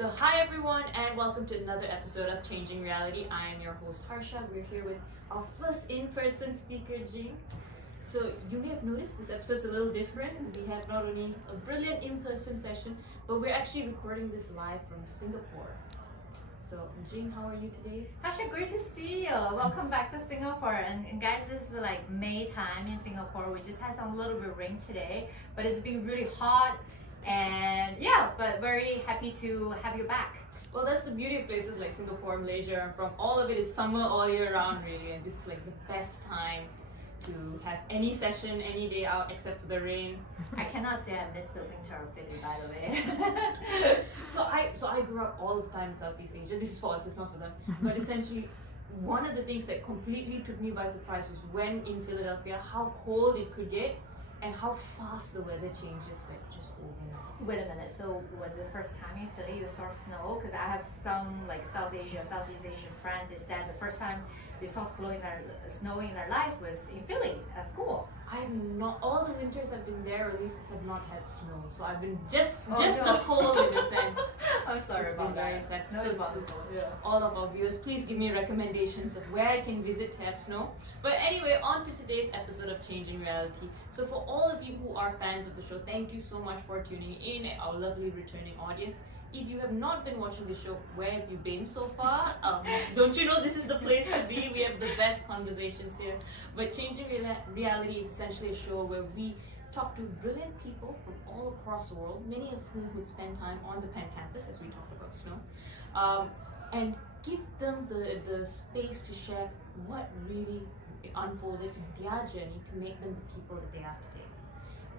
So hi everyone and welcome to another episode of Changing Reality. I am your host Harsha. We're here with our first in-person speaker, Jing. So you may have noticed this episode's a little different. We have not only a brilliant in-person session, but we're actually recording this live from Singapore. So Jing, how are you today? Harsha, great to see you. Welcome back to Singapore. And guys, this is like May time in Singapore. We just had some little bit of rain today, but it's been really hot. And yeah, but very happy to have you back. Well, that's the beauty of places like Singapore, Malaysia. I'm from. All of it is summer all year round, really, and this is like the best time to have any session, any day out, except for the rain. I cannot say I miss the winter of Philly, by the way. So I grew up all the time in Southeast Asia. This is for us, it's not for them. But essentially, one of the things that completely took me by surprise was when in Philadelphia, how cold it could get and how fast the weather changes, like just overnight. Wait a minute, so was it the first time in Philly you saw snow? Because I have some like Southeast Asian friends. They said the first time they saw snow in their life was in Philly at school. I'm not. All the winters I've been there, or at least have not had snow. So I've been just no. the cold in a sense. I'm sorry It's about been very that. sad. Snow So is about to the cold. Yeah. all of our viewers, please give me recommendations of where I can visit to have snow. But anyway, on to today's episode of Changing Reality. So for all of you who are fans of the show, thank you so much for tuning in, our lovely returning audience. If you have not been watching the show, where have you been so far? Don't you know this is the place to be? We have the best conversations here. But Changing Reality is essentially a show where we talk to brilliant people from all across the world, many of whom would spend time on the Penn campus, as we talked about snow, and give them the space to share what really unfolded in their journey to make them the people that they are today.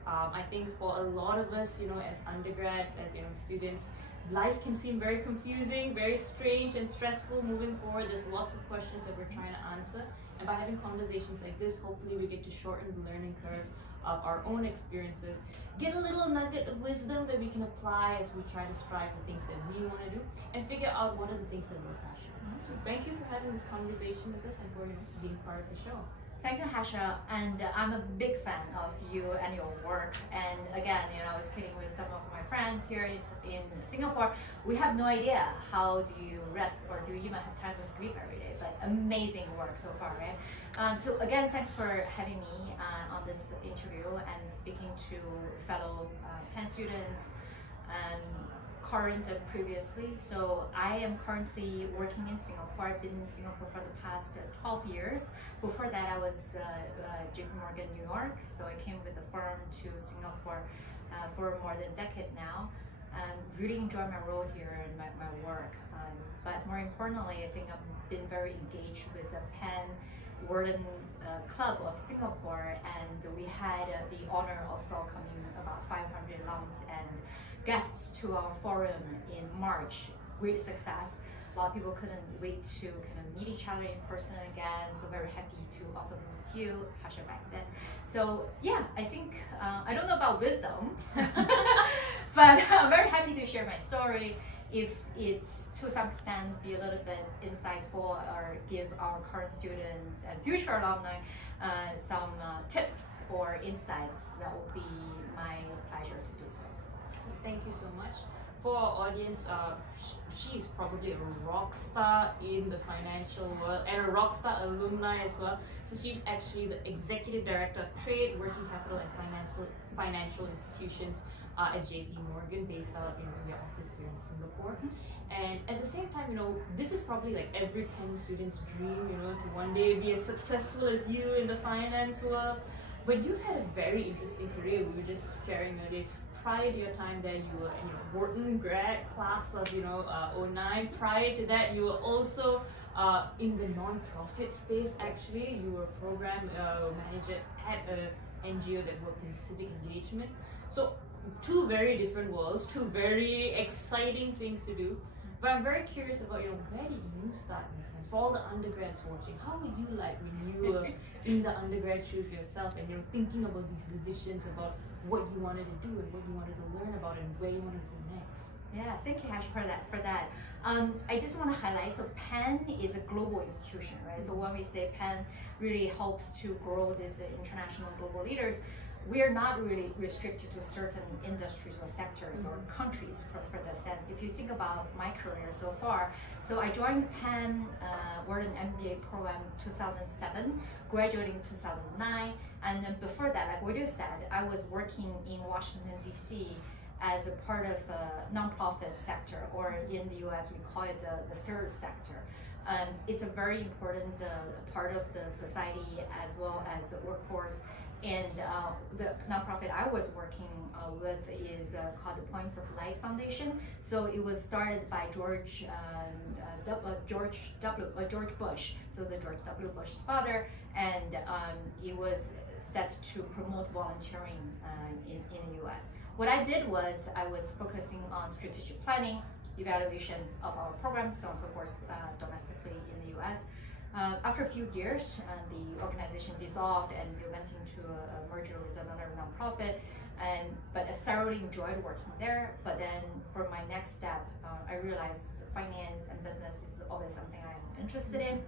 I think for a lot of us, as undergrads, as students, life can seem very confusing, very strange and stressful moving forward. There's lots of questions that we're trying to answer. And by having conversations like this, hopefully we get to shorten the learning curve of our own experiences, get a little nugget of wisdom that we can apply as we try to strive for things that we want to do, and figure out what are the things that we're passionate about. So thank you for having this conversation with us and for being part of the show. Thank you, Harsha, and I'm a big fan of you and your work. And again, I was kidding with some of my friends here in Singapore. We have no idea how do you rest or do you even have time to sleep every day. But amazing work so far, right? So again, thanks for having me on this interview and speaking to fellow Penn students. Current and previously. So I am currently working in Singapore. I've been in Singapore for the past 12 years. Before that, I was JP Morgan, New York. So I came with the firm to Singapore for more than a decade now. Really enjoy my role here and my work. But more importantly, I think I've been very engaged with the Penn Warden Club of Singapore, and we had the honor of welcoming about 500 alums and guests to our forum in March. Great success. A lot of people couldn't wait to kind of meet each other in person again. So very happy to also meet you, Harsha, back then. So yeah, I think, I don't know about wisdom, but I'm very happy to share my story. If it's to some extent be a little bit insightful or give our current students and future alumni some tips or insights, that will be my pleasure to do so. Thank you so much. For our audience, she's probably a rock star in the financial world and a rock star alumni as well. So she's actually the Executive Director of Trade, Working Capital and Financial Institutions at JP Morgan, based out of your office here in Singapore. And at the same time, this is probably like every Penn student's dream, to one day be as successful as you in the finance world. But you've had a very interesting career. We were just sharing earlier. Prior to your time there, you were in Wharton grad class of 09. Prior to that, you were also in the non-profit space. Actually, you were a program manager at an NGO that worked in civic engagement. So two very different worlds, two very exciting things to do. But I'm very curious about, where did you start in a sense? For all the undergrads watching, how were you like when you were in the undergrad shoes yourself and thinking about these decisions about what you wanted to do and what you wanted to learn about and where you wanted to go next? Yeah, thank you, Hash, for that. I just want to highlight, so Penn is a global institution, right? So when we say Penn really helps to grow these international global leaders, we are not really restricted to certain industries or sectors or countries for that sense. If you think about my career so far, so I joined Penn, Wharton MBA program 2007, graduating 2009, and then before that, like what you said, I was working in Washington DC as a part of a nonprofit sector, or in the US we call it the service sector. It's a very important part of the society as well as the workforce. And the nonprofit I was working with is called the Points of Light Foundation. So it was started by George Bush, so the George W. Bush's father, and it was set to promote volunteering in the U.S. What I did was I was focusing on strategic planning, evaluation of our programs, so on and so forth, domestically in the U.S. After a few years, the organization dissolved and we went into a merger with another nonprofit. But I thoroughly enjoyed working there. But then for my next step, I realized finance and business is always something I'm interested in,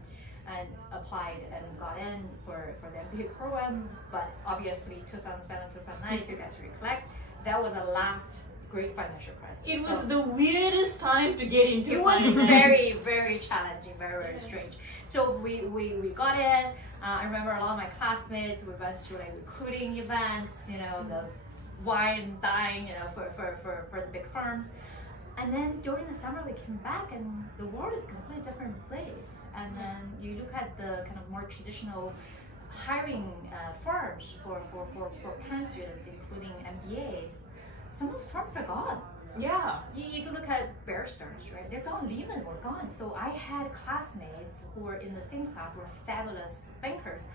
and applied and got in for the MBA program. But obviously 2007, 2009, if you guys recollect, that was the last great financial crisis. It was the weirdest time to get into finance. It was very, very challenging, very, very strange. So we got in. I remember a lot of my classmates, we went through like recruiting events, the wine and dine, for the big firms. And then during the summer we came back and the world is a completely different place. And then you look at the kind of more traditional hiring firms for Penn students, including MBAs. Some of the firms are gone. Yeah. If you look at Bear Stearns, right, they're gone. Lehman were gone. So I had classmates who were in the same class, were fabulous bankers.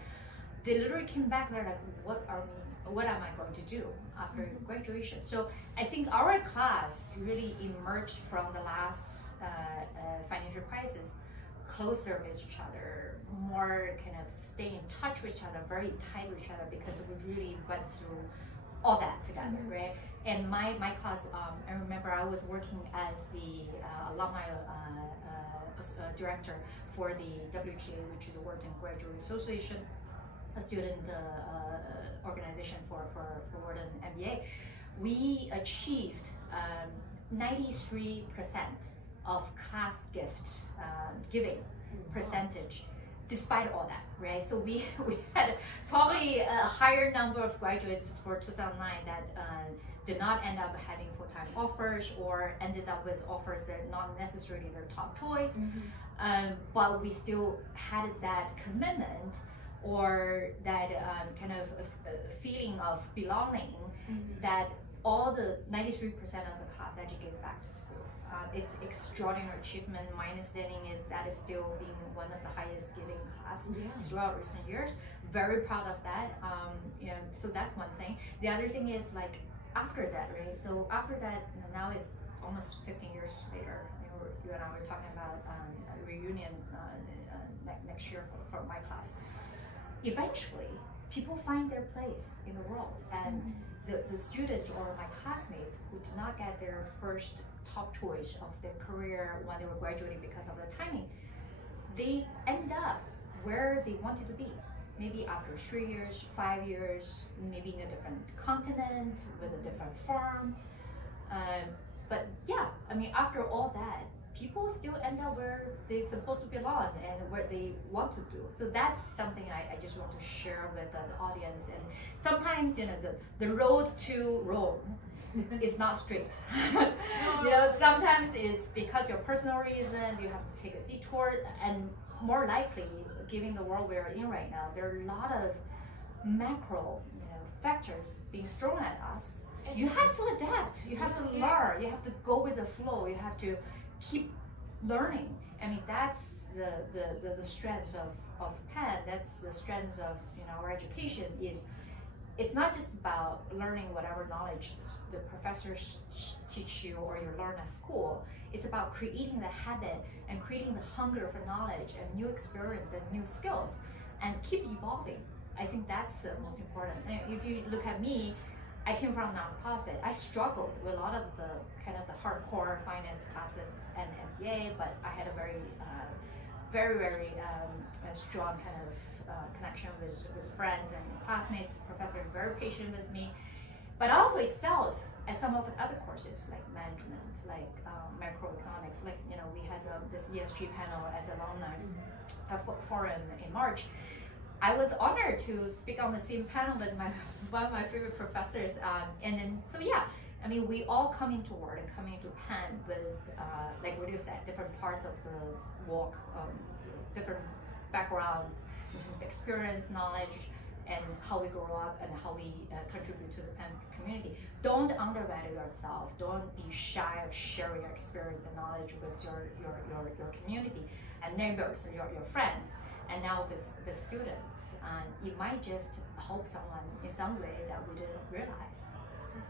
They literally came back. They're like, "What am I going to do after graduation?" So I think our class really emerged from the last financial crisis, closer with each other, more kind of staying in touch with each other, very tight with each other, because we really went through all that together, right? And my class, I remember I was working as the alumni director for the WGA, which is the Wharton Graduate Association, a student organization for Wharton MBA. We achieved 93% of class gift giving percentage, despite all that, right? So we had probably a higher number of graduates for 2009 that did not end up having full-time offers, or ended up with offers that are not necessarily their top choice. But we still had that commitment, or that kind of feeling of belonging, that all the 93% of the class actually gave back to school. It's extraordinary achievement. My understanding is that is still being one of the highest giving class throughout recent years. Very proud of that. So that's one thing. The other thing is like after that, right? So after that, now it's almost 15 years later. You and I were talking about a reunion next year for my class. Eventually, people find their place in the world, and the students or my classmates who did not get their first top choice of their career when they were graduating because of the timing, they end up where they wanted to be. Maybe after 3 years, 5 years, maybe in a different continent with a different firm. But yeah, I mean, after all that, people still end up where they're supposed to belong and where they want to do. So that's something I just want to share with the audience. And sometimes, the road to Rome is not straight. Sometimes it's because your personal reasons, you have to take a detour, and more likely, given the world we're in right now, there are a lot of macro factors being thrown at us. You have to adapt, you have to learn, you have to go with the flow, you have to keep learning. I mean, that's the strength of Penn, that's the strength of our education. Is it's not just about learning whatever knowledge the professors teach you or you learn at school. It's about creating the habit and creating the hunger for knowledge and new experience and new skills, and keep evolving. I think that's the most important. And if you look at me, I came from a nonprofit. I struggled with a lot of the kind of the hardcore finance classes and MBA, but I had a very very a strong kind of connection with friends and classmates. Professor very patient with me, but I also excelled at some of the other courses like management, like macroeconomics. Like we had this ESG panel at the alumni forum in March. I was honored to speak on the same panel with one of my favorite professors, and then so yeah. I mean, we all coming to work and coming to Penn with, like what you said, different parts of the work, different backgrounds in terms of experience, knowledge, and how we grow up and how we contribute to the Penn community. Don't undervalue yourself. Don't be shy of sharing your experience and knowledge with your community and neighbors, or your friends, and now with the students. You might just help someone in some way that we didn't realize.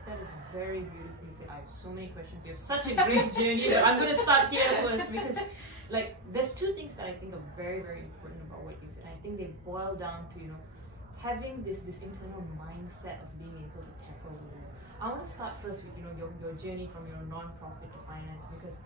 That is very beautifully said. I have so many questions. You have such a great journey, but I'm going to start here first because, like, there's two things that I think are very important about what you said. I think they boil down to having this internal mindset of being able to tackle the world. I want to start first with your journey from non-profit to finance, because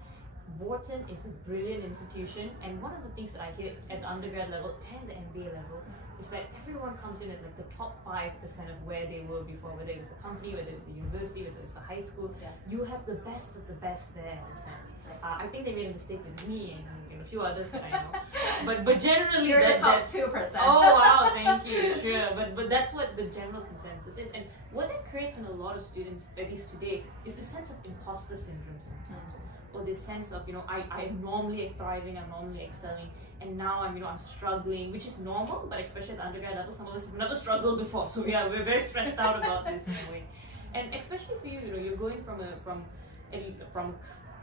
Wharton is a brilliant institution, and one of the things that I hear at the undergrad level and the MBA level is that everyone comes in at like the top 5% of where they were before, whether it was a company, whether it's a university, whether it's a high school. Yeah. You have the best of the best there in a sense. I think they made a mistake with me and a few others that I know. but generally, you're the top 2%. Oh wow, thank you. Sure, but that's what the general consensus is, and what that creates in a lot of students, at least today, is the sense of imposter syndrome sometimes. Or this sense of I'm normally thriving, I'm normally excelling, and now I'm struggling, which is normal, but especially at the undergrad level, some of us have never struggled before, so we're very stressed out about this in a way. And especially for you, you're going from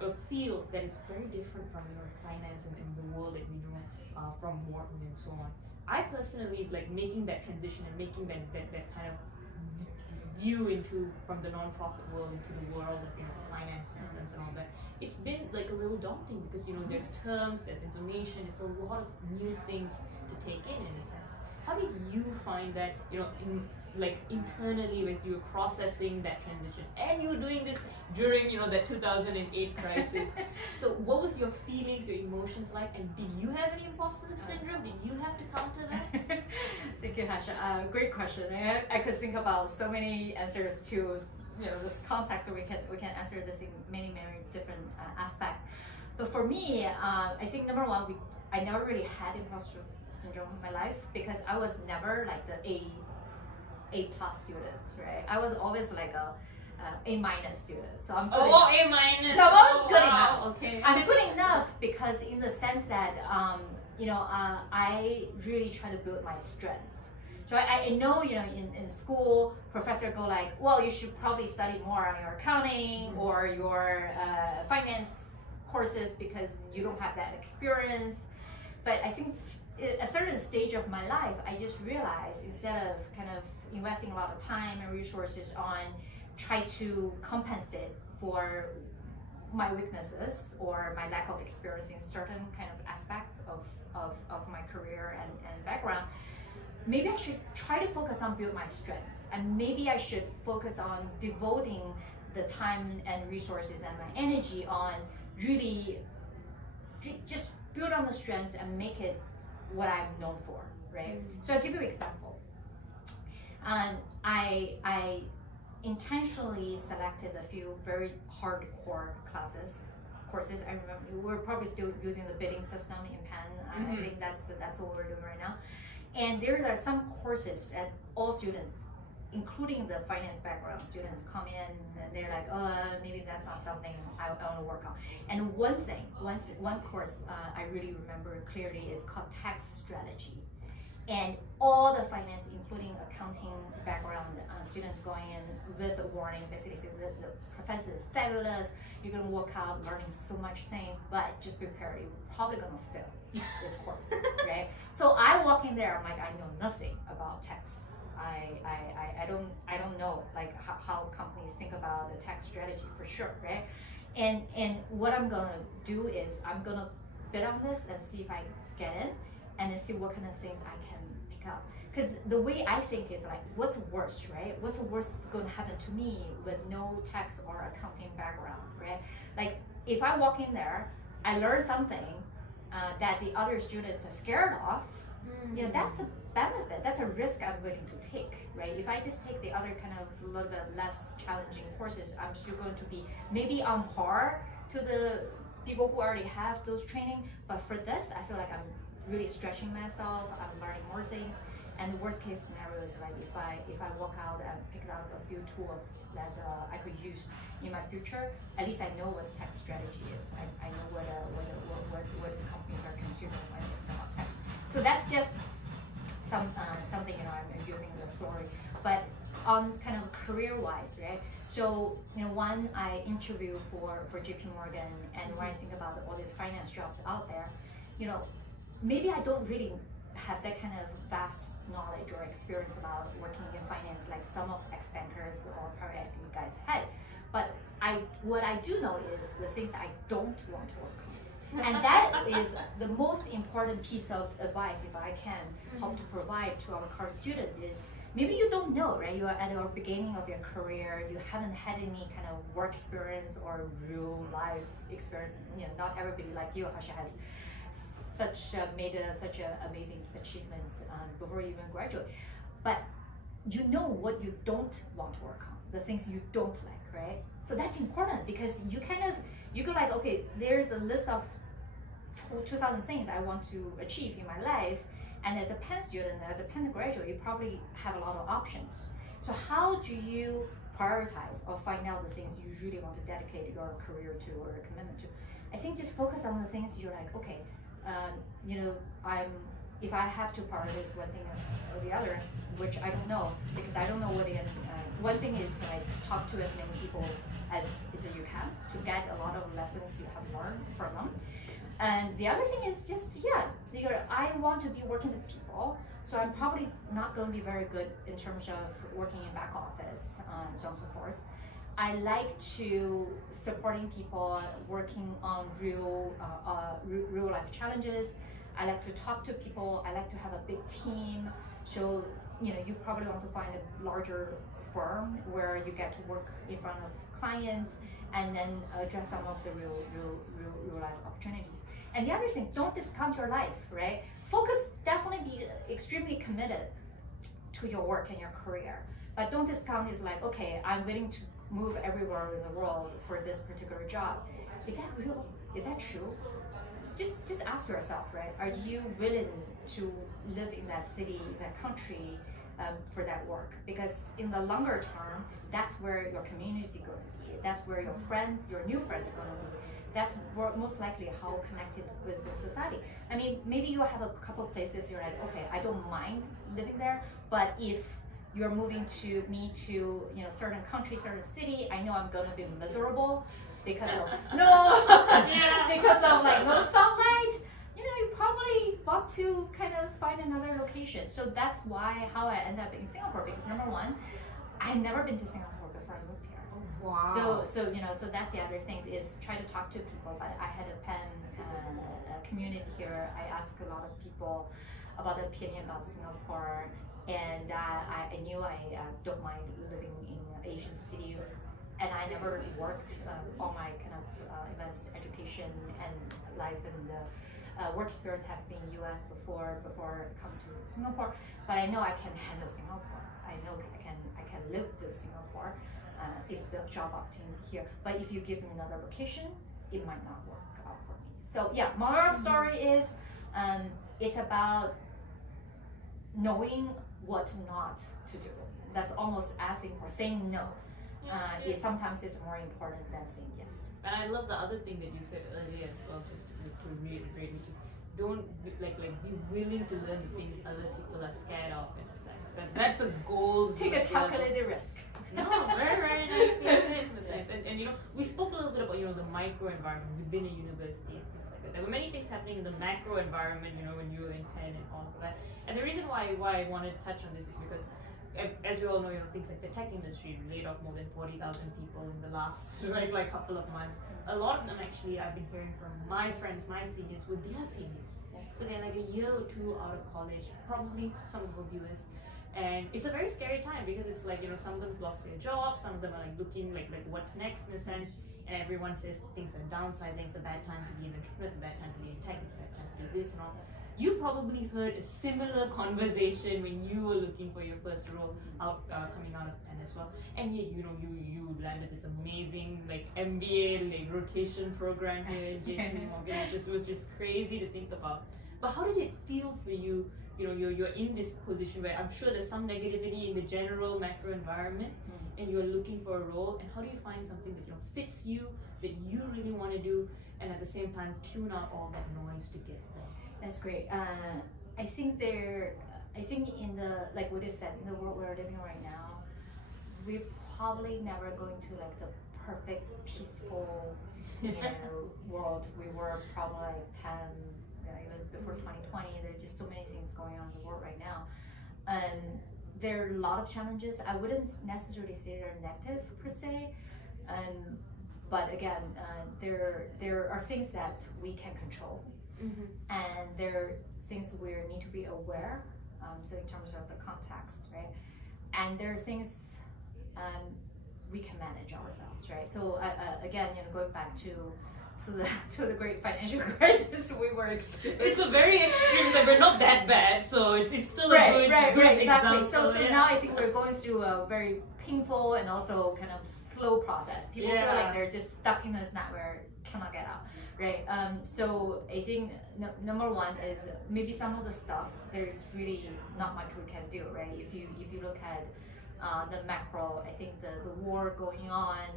a field that is very different from finance and the world that we know from Wharton and so on. I personally like making that transition and making that kind of view from the non-profit world into the world of finance systems and all that. It's been like a little daunting because there's terms, there's information, it's a lot of new things to take in a sense. How did you find that internally as you were processing that transition, and you were doing this during that 2008 crisis? So what was your feelings, your emotions like, and did you have any imposter syndrome? Did you have to counter that? Thank you, Hasha. Great question. I could think about so many answers to this context, so we can answer this in many different aspects. But for me, I think number one, I never really had imposter syndrome in my life because I was never like the A+ student, right? I was always like a A- student. So I'm good enough. A-. So I was good enough. Okay. I'm good enough because in the sense that I really try to build my strengths. So I know in school, professor go like, well, you should probably study more on your accounting or your finance courses because you don't have that experience. But I think at a certain stage of my life, I just realized instead of kind of investing a lot of time and resources on try to compensate for my weaknesses or my lack of experience in certain kind of aspects of my career and background, maybe I should try to focus on build my strengths, and maybe I should focus on devoting the time and resources and my energy on really just build on the strengths and make it what I'm known for, right? So I'll give you an example. I intentionally selected a few very hardcore courses. I remember we're probably still using the bidding system in Penn. I think that's what we're doing right now. And there are some courses that all students, including the finance background students, come in and they're like, oh, maybe that's not something I want to work on. And one course I really remember clearly is called tax strategy. And all the finance, including accounting background students going in with the warning, basically says the professor is fabulous, you're going to work out learning so much things, but just prepare, you're probably going to fail this course, right? So I walk in there, I'm like, I know nothing about tax. I don't know like how companies think about the tax strategy for sure, right? And what I'm gonna do is I'm gonna bid on this and see if I get in, and then see what kind of things I can pick up. Because the way I think is like, what's worse, right? What's worse going to happen to me with no tax or accounting background, right? Like if I walk in there, I learn something, that the other students are scared of, you know, that's a benefit. That's a risk I'm willing to take, right? If I just take the other kind of a little bit less challenging courses, I'm still going to be maybe on par to the people who already have those training. But for this, I feel like I'm really stretching myself. I'm learning more things. And the worst case scenario is like if I walk out and pick out a few tools that I could use in my future, at least I know what the tax strategy is. I know what companies are consuming when they think about tax. So that's just something, you know, I'm using the story. But kind of career-wise, right? So, you know, one, I interview for JP Morgan, and when I think about all these finance jobs out there, you know, maybe I don't really have that kind of vast knowledge or experience about working in finance like some of ex-bankers or private equity guys had. But what I do know is the things that I don't want to work on. And that is the most important piece of advice, if I can help to provide to our current students, is maybe you don't know, right? You are at the beginning of your career, you haven't had any kind of work experience or real life experience. You know, not everybody like you, Hasha, has made such amazing achievements before you even graduate. But you know what you don't want to work on, the things you don't like, right? So that's important because you go like, okay, there's a list of 2,000 things I want to achieve in my life. And as a Penn student, as a Penn graduate, you probably have a lot of options. So how do you prioritize or find out the things you really want to dedicate your career to or your commitment to? I think just focus on the things you're like, okay, you know, if I have to prioritize one thing or the other, which I don't know, because I don't know what one thing is like talk to as many people as you can to get a lot of lessons you have learned from them. And the other thing is just, I want to be working with people, so I'm probably not going to be very good in terms of working in back office, and so on and so forth. I like to supporting people, working on real life challenges. I like to talk to people. I like to have a big team. So, you know, you probably want to find a larger firm where you get to work in front of clients and then address some of the real life opportunities. And the other thing, don't discount your life, right? Focus, definitely be extremely committed to your work and your career. But don't discount is like, okay, I'm willing to move everywhere in the world for this particular job. Is that real? Is that true? Just ask yourself, right? Are you willing to live in that city, that country, for that work? Because in the longer term, that's where your community is going to be. That's where your friends, your new friends are going to be. That's most likely how connected with the society. I mean, maybe you have a couple places you're like, okay, I don't mind living there, but if you're moving to you know, certain country, certain city, I know I'm gonna be miserable because of snow, because of like no sunlight. You know, you probably want to kind of find another location. So that's how I ended up in Singapore, because number one, I had never been to Singapore before I moved here. Wow. So you know, so that's the other thing is try to talk to people. But I had a Penn community here. I asked a lot of people about their opinion about Singapore. And I knew I don't mind living in an Asian city, and I never worked all my kind of advanced education and life and work experience have been US before coming to Singapore. But I know I can handle Singapore. I know I can live with Singapore if the job opportunity here. But if you give me another location, it might not work out for me. So yeah, moral of the story is it's about knowing what not to do. That's almost asking or saying no. Sometimes it's more important than saying yes. And I love the other thing that you said earlier as well, just to reiterate, which is don't like be willing to learn the things other people are scared of, in a sense. That's a goal. Take a calculated risk. No, very nicely said, in a sense. And you know, we spoke a little bit about, you know, the micro environment within a university and things like that. There were many things happening in the macro environment, you know, when you were in Penn and all of that. And the reason why I wanted to touch on this is because, as we all know, you know, things like the tech industry laid off more than 40,000 people in the last like couple of months. A lot of them actually, I've been hearing from my friends, my seniors, were their seniors. So they're like a year or two out of college, probably some of the US. And it's a very scary time because it's like, you know, some of them lost their jobs, some of them are like looking like what's next in a sense. and everyone says things like downsizing, it's a bad time to be an entrepreneur, it's a bad time to be in tech, it's a bad time to do this and all. You probably heard a similar conversation when you were looking for your first role out coming out of N as well, and yet you landed this amazing like MBA like rotation program here at JP Morgan, which is crazy to think about. But how did it feel for you? You're in this position where I'm sure there's some negativity in the general macro environment, and you're looking for a role. And how do you find something that fits you, that you really want to do, and at the same time tune out all that noise to get there? That's great. I think in the, like what you said, in the world we're living right now, we're probably never going to like the perfect, peaceful, world. We were probably like 10, even before 2020. There's just so many things going on in the world right now. There are a lot of challenges. I wouldn't necessarily say they're negative per se. But again, there are things that we can control. And there are things we need to be aware, so in terms of the context, right? And there are things we can manage ourselves, right? So again, going back to the great financial crisis we were experiencing. It's a very extreme, so we're not that bad, so it's still a good exactly. example. So now I think we're going through a very painful and also kind of slow process. People feel like they're just stuck in this nightmare, cannot get out. Right. So I think number one is maybe some of the stuff there's really not much we can do. Right. If you look at the macro, I think the war going on,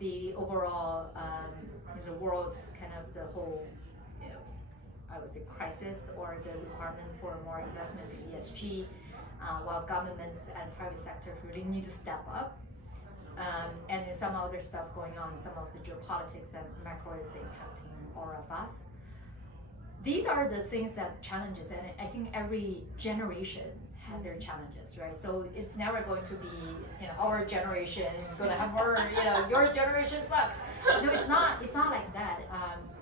the overall the world's kind of the whole I would say crisis or the requirement for more investment in ESG, while governments and private sectors really need to step up. And there's some other stuff going on, some of the geopolitics and macro is impacting all of us. These are the things that challenges, and I think every generation has their challenges, right? So it's never going to be, our generation is going to have more, your generation sucks. No, it's not like that.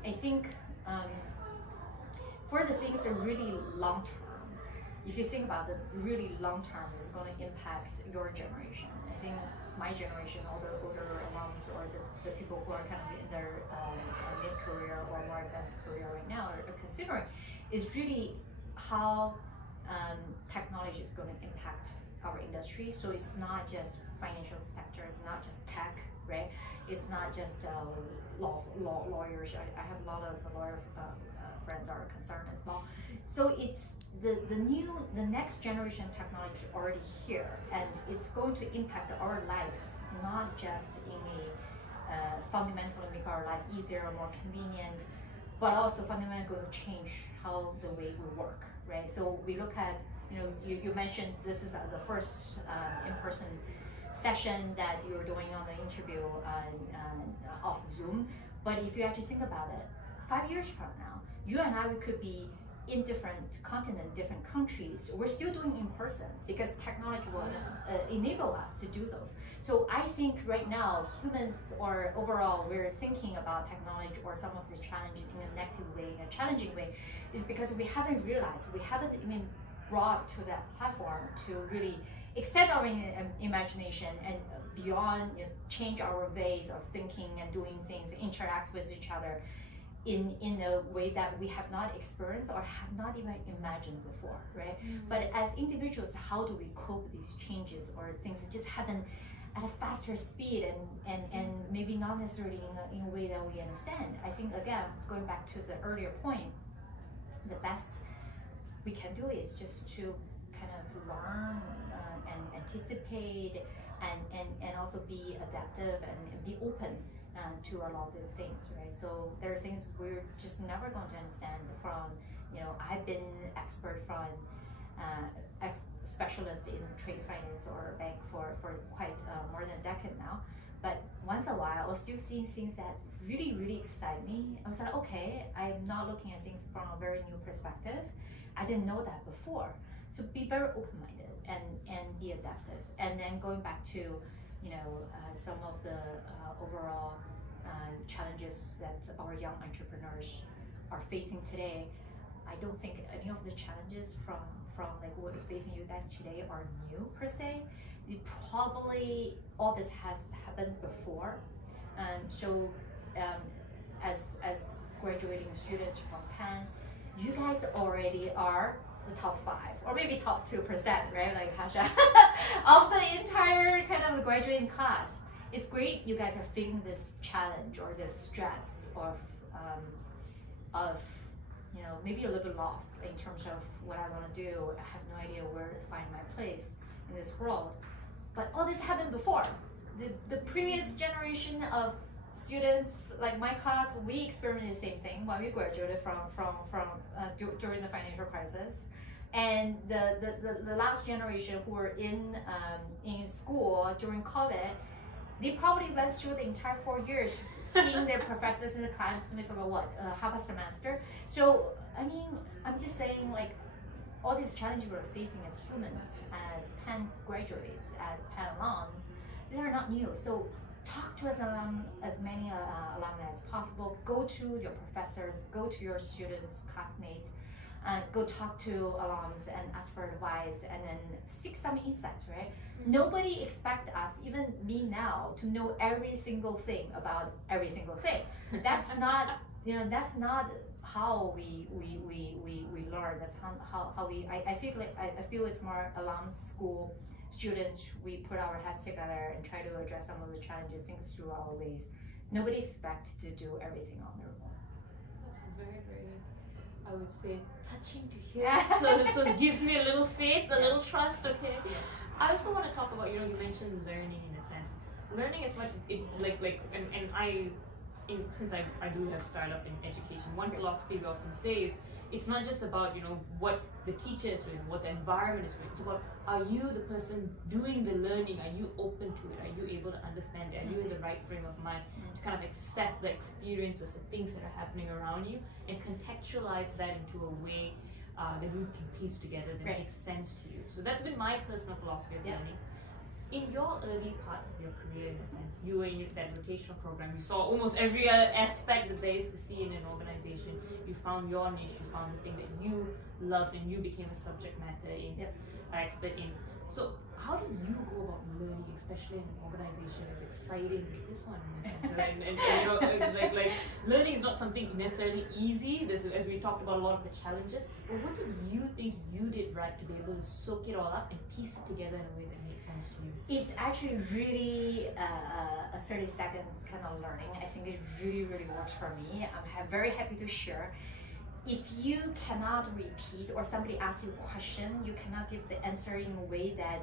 I think for the things that are really long term, if you think about it, really long term is going to impact your generation. I think my generation, all the older alums or the people who are kind of in their mid-career or more advanced career right now are considering is really how technology is going to impact our industry. So it's not just financial sector, it's not just tech, right? It's not just lawyers. I have a lot of lawyer friends are concerned as well. So it's the next generation technology is already here, and it's going to impact our lives, not just in a fundamentally make our life easier or more convenient, but also fundamentally going to change how the way we work, right? So we look at, you mentioned this is the first in-person session that you're doing on the interview off Zoom, but if you actually think about it, 5 years from now, you and I, we could be in different continents, different countries. We're still doing in person because technology will enable us to do those. So I think right now, humans or overall, we're thinking about technology or some of these challenges in a negative way, in a challenging way, is because we haven't realized, we haven't even brought to that platform to really extend our imagination and beyond, change our ways of thinking and doing things, interact with each other in a way that we have not experienced or have not even imagined before, right? But as individuals, how do we cope with these changes or things that just happen at a faster speed and maybe not necessarily in a way that we understand? I think, again, going back to the earlier point, the best we can do is just to kind of learn and anticipate and also be adaptive and be open to a lot of the things, right? So there are things we're just never going to understand from, I've been expert from specialist in trade finance or bank for quite more than a decade now. But once in a while, I was still seeing things that really, really excite me. I was like, okay, I'm not looking at things from a very new perspective. I didn't know that before. So be very open-minded and be adaptive. And then going back to, some of the overall challenges that our young entrepreneurs are facing today, I don't think any of the challenges from like what is facing you guys today are new per se. Probably all this has happened before. So as graduating students from Penn, you guys already are the top 5 or maybe top 2%, right? Like Hasha, of the entire kind of graduating class. It's great you guys are feeling this challenge or this stress of maybe a little bit lost in terms of what I want to do. I have no idea where to find my place in this world. But all this happened before. The previous generation of students, like my class, we experienced the same thing when we graduated from during the financial crisis. And the last generation who were in school during COVID, they probably went through the entire 4 years seeing their professors in the class about half a semester. So I mean, I'm just saying, like, all these challenges we're facing as humans, as Penn graduates, as Penn alums, they are not new. So talk to as many alumni as possible. Go to your professors, go to your students, classmates, go talk to alums and ask for advice, and then seek some insights, right? Nobody expects us, even me now, to know every single thing about every single thing. That's not, that's not how we learn. That's how we. I feel it's more alum school students. We put our heads together and try to address some of the challenges, think through our ways. Nobody expects to do everything on their own. That's very, very, I would say, touching to hear. So it gives me a little faith, a little trust. Okay. Yeah. I also want to talk about, you mentioned learning in a sense. Learning is much, since I do have startup in education, one philosophy we often say is, it's not just about, what the teacher is doing, what the environment is doing. It's about, are you the person doing the learning? Are you open to it? Are you able to understand it? Are you in the right frame of mind to kind of accept the experiences, the things that are happening around you, and contextualize that into a way that you can piece together that makes sense to you. So that's been my personal philosophy of learning. In your early parts of your career, in a sense, you were in that rotational program. You saw almost every aspect that there is to see in an organization. You found your niche. You found the thing that you loved, and you became a subject matter expert in. So how do you go about learning, especially in an organization as exciting as this one, in a sense? And like learning is not something necessarily easy. As we talked about a lot of the challenges. But what did you think you did right to be able to soak it all up and piece it together in a way that makes sense to you? It's actually really a 30 seconds kind of learning. I think it really, really works for me. I'm very happy to share. If you cannot repeat, or somebody asks you a question, you cannot give the answer in a way that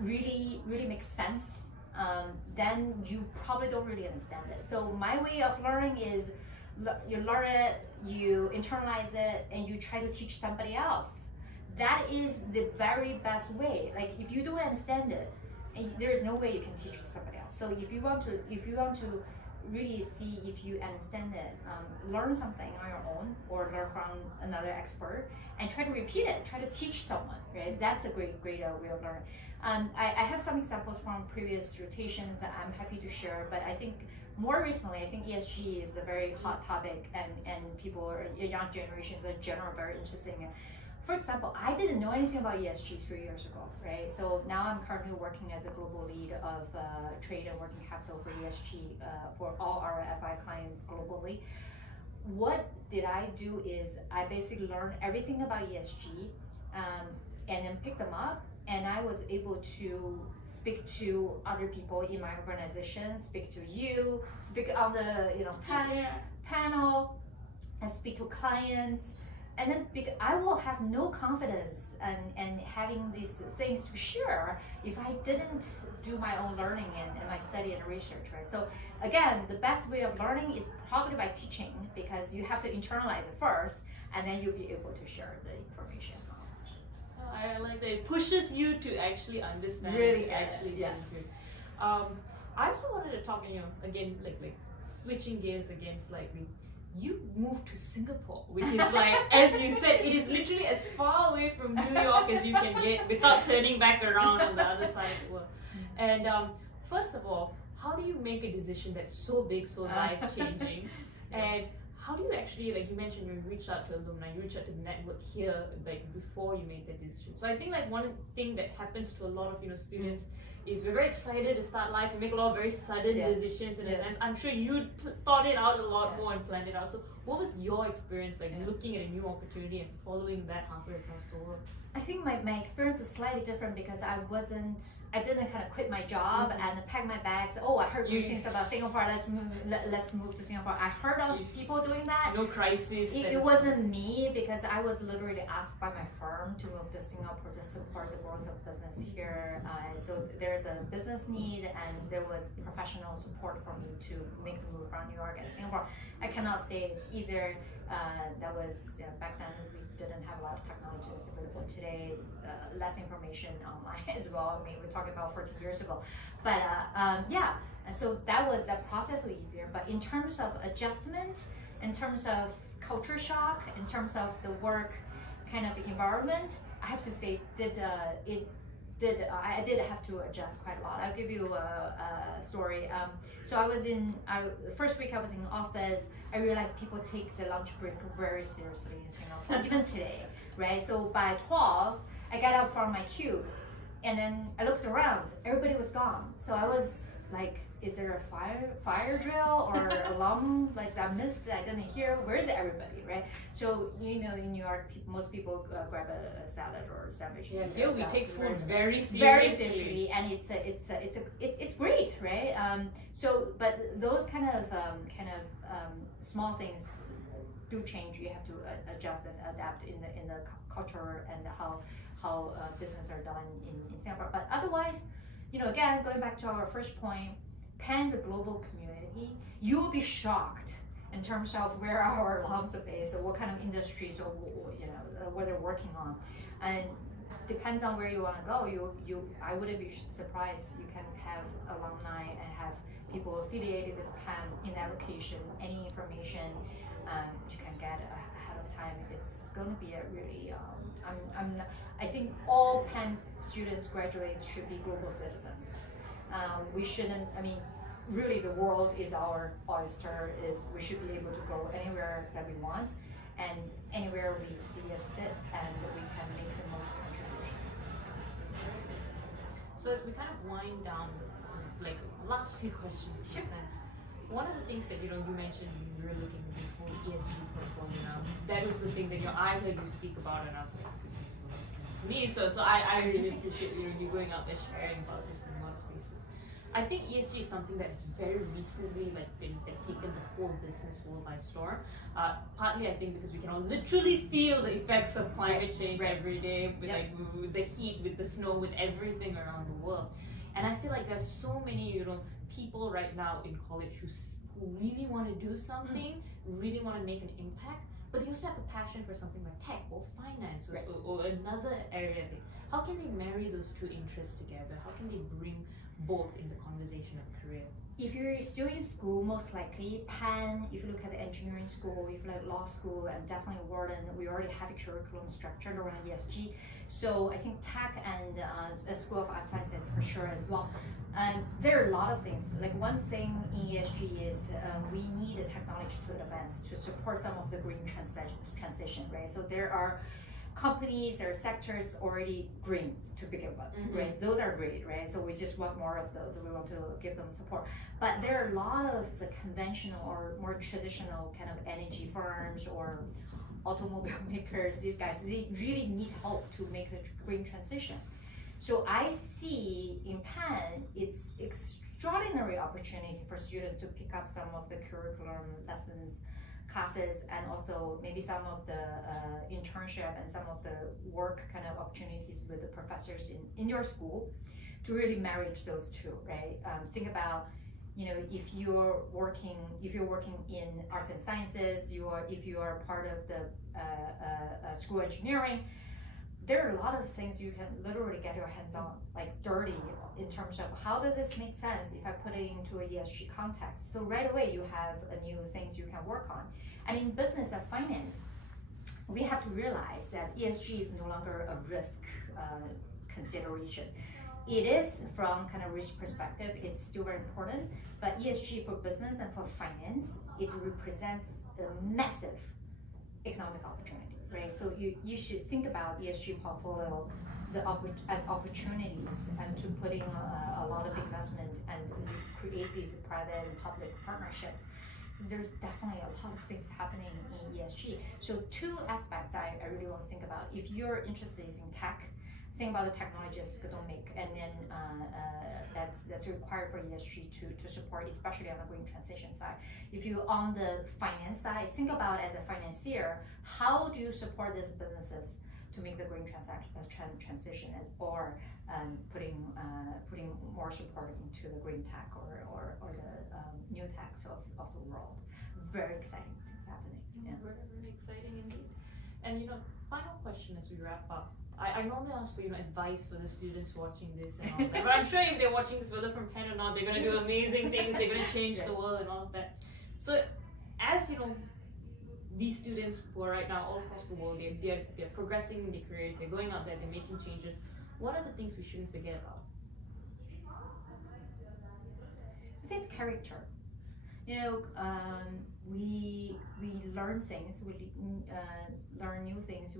really, really makes sense, then you probably don't really understand it. So my way of learning is, you learn it, you internalize it, and you try to teach somebody else. That is the very best way. Like, if you don't understand it, and there is no way you can teach to somebody else. So if you want to really see if you understand it, learn something on your own or learn from another expert and try to repeat it, try to teach someone, right? That's a great way of learning. I have some examples from previous rotations that I'm happy to share, but I think more recently, I think ESG is a very hot topic, and people, young generations in general, very interested in it. For example, I didn't know anything about ESG 3 years ago, right? So now I'm currently working as a global lead of trade and working capital for ESG for all our FI clients globally. What did I do is I basically learned everything about ESG and then picked them up, and I was able to speak to other people in my organization, speak to you, speak on the panel, and speak to clients. And then I will have no confidence and having these things to share if I didn't do my own learning and my study and research, right? So again, the best way of learning is probably by teaching, because you have to internalize it first, and then you'll be able to share the information. I like that. It pushes you to actually understand. Really, yes. I also wanted to talk, again, like switching gears again slightly. You moved to Singapore, which is like, as you said, it is literally as far away from New York as you can get without turning back around on the other side of the world. And first of all, how do you make a decision that's so big, so life-changing? And how do you actually, like you mentioned, you reached out to alumni, you reached out to the network here, like before you made that decision. So I think like one thing that happens to a lot of students is we're very excited to start life. We make a lot of very sudden decisions in a sense. I'm sure you thought it out a lot more and planned it out. So what was your experience like looking at a new opportunity and following that halfway across the world? I think my experience is slightly different because I didn't kind of quit my job and pack my bags. Oh, I heard good things about Singapore. Let's move to Singapore. I heard of people doing that. No crisis. It wasn't me because I was literally asked by my firm to move to Singapore to support the growth of business here. So there's a business need and there was professional support for me to make the move from New York and Singapore. I cannot say it's easier. That was back then we didn't have a lot of technology that's available today. Less information online as well. I mean, we're talking about 14 years ago, but and so that process was easier. But in terms of adjustment, in terms of culture shock, in terms of the work kind of environment, I have to say I did have to adjust quite a lot. I'll give you a story. So the first week I was in office, I realized people take the lunch break very seriously in Singapore, even today, right? So by 12, I got up from my cube and then I looked around, everybody was gone. So I was like, is there a fire drill or alarm like that missed? I didn't hear. Where is everybody, right? So in New York, most people grab a salad or a sandwich. Yeah, here we take food very seriously. Very seriously, and it's great, right? But those kind of small things do change. You have to adjust and adapt in the culture and how business are done in Singapore. But otherwise, again, going back to our first point. Pen's a global community. You will be shocked in terms of where our alums are based or what kind of industries or what they're working on, and depends on where you want to go. I wouldn't be surprised. You can have alumni and have people affiliated with Penn in that location. Any information you can get ahead of time. It's going to be a really. I think all Penn students, graduates should be global citizens. We shouldn't, really the world is our oyster, we should be able to go anywhere that we want and anywhere we see a fit and we can make the most contribution. So as we kind of wind down, like last few questions in a sense, one of the things that you mentioned when you were looking at this whole ESG portfolio now, that was the thing that I heard you speak about and I was like, this makes a lot of sense to me. So I really appreciate you going out there sharing about this in a lot of spaces. I think ESG is something that's very recently taken the whole business world by storm. Partly I think because we can all literally feel the effects of climate change every day with the heat, with the snow, with everything around the world. And I feel like there's so many people right now in college who really want to do something, really want to make an impact, but they also have a passion for something like tech or finance or another area. How can they marry those two interests together? How can they bring both in the conversation of career? If you're still in school, most likely Penn, if you look at the engineering school, if you look at law school, and definitely Wharton, we already have a curriculum structured around ESG. So I think tech and the School of Art Sciences for sure as well. There are a lot of things. Like one thing in ESG is we need a technology to advance to support some of the green transition, right? So there are companies, there are sectors already green to begin with, right? Those are great, right? So we just want more of those. We want to give them support. But there are a lot of the conventional or more traditional kind of energy firms or automobile makers, these guys, they really need help to make the green transition. So I see in Penn, it's extraordinary opportunity for students to pick up some of the curriculum lessons, classes, and also maybe some of the internship and some of the work kind of opportunities with the professors in your school to really marry those two, right? Think about, if you're working in arts and sciences, if you are part of the school engineering, there are a lot of things you can literally get your hands on, like dirty, in terms of how does this make sense if I put it into a ESG context. So right away you have new things you can work on. And in business and finance, we have to realize that ESG is no longer a risk consideration. It is from kind of risk perspective, it's still very important, but ESG for business and for finance, it represents a massive economic opportunity, right? So you should think about ESG portfolio as opportunities and to put in a lot of investment and create these private and public partnerships. So there's definitely a lot of things happening in ESG. So two aspects I really want to think about. If you're interested in tech, think about the technologies don't make, and then that's required for ESG to support, especially on the green transition side. If you're on the finance side, think about as a financier, how do you support these businesses to make the green transition or putting more support into the green tech or the new techs of the world. Very exciting things happening. Yeah. Very, very exciting indeed. And final question as we wrap up. I normally ask for advice for the students watching this and all that. But I'm sure if they're watching this, whether from Penn or not, they're going to do amazing things. They're going to change the world and all of that. So as these students who are right now all across the world, they're progressing in their careers, they're going out there, they're making changes. What are the things we shouldn't forget about? I think character. We learn things, we learn new things.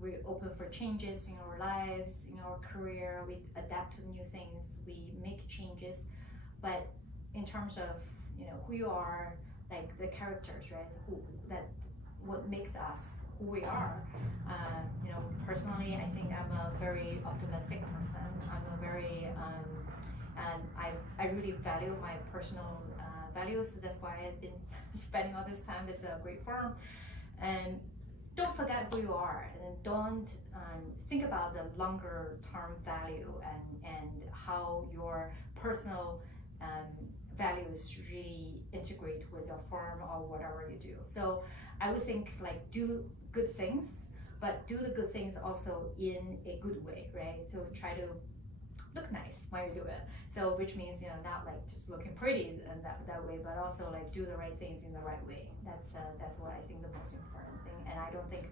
We're open for changes in our lives, in our career. We adapt to new things. We make changes, but in terms of who you are, like the characters, right? What makes us who we are. Personally, I think I'm a very optimistic person. I'm a very I really value my personal values. That's why I've been spending all this time. It's a great firm, and don't forget who you are, and don't think about the longer term value and how your personal values really integrate with your firm or whatever you do. So I would think do good things, but do the good things also in a good way, right? So try to look nice when you do it. So which means not just looking pretty and that way, but also do the right things in the right way. That's what I think the most important thing. And I don't think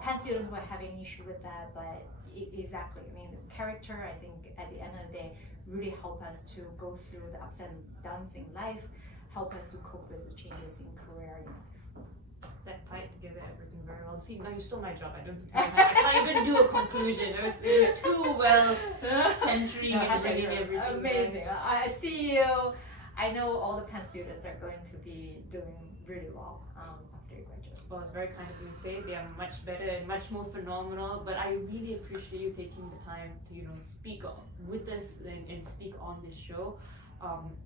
Penn students will have an issue with that, but exactly. I mean, character, I think at the end of the day really help us to go through the ups and downs in life, help us to cope with the changes in career. That tied together everything very well. See, now you stole my job. I can't even do a conclusion. It was too well centering everything. Amazing. I see you. I know all the Penn students are going to be doing really well after you graduate. Well, it's very kind of you to say. They are much better and much more phenomenal. But I really appreciate you taking the time to speak with us and speak on this show.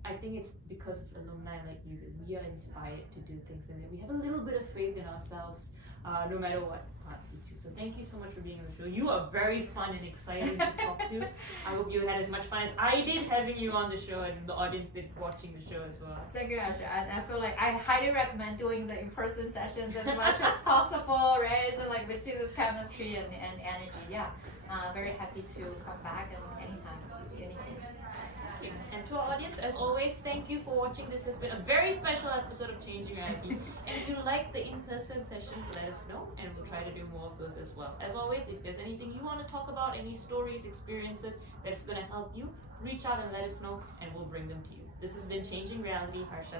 I think it's because of alumni like you that we are inspired to do things and that we have a little bit of faith in ourselves, no matter what paths we choose. So thank you so much for being on the show. You are very fun and exciting to talk to. I hope you had as much fun as I did having you on the show and the audience did watching the show as well. Thank you, Asha. And I feel like I highly recommend doing the in-person sessions as much as possible, right? So we see this chemistry and energy. Yeah, very happy to come back and anytime. And to our audience, as always, thank you for watching. This has been a very special episode of Changing Reality. And if you like the in-person session, let us know, and we'll try to do more of those as well. As always, if there's anything you want to talk about, any stories, experiences that's going to help you, reach out and let us know, and we'll bring them to you. This has been Changing Reality. Harsha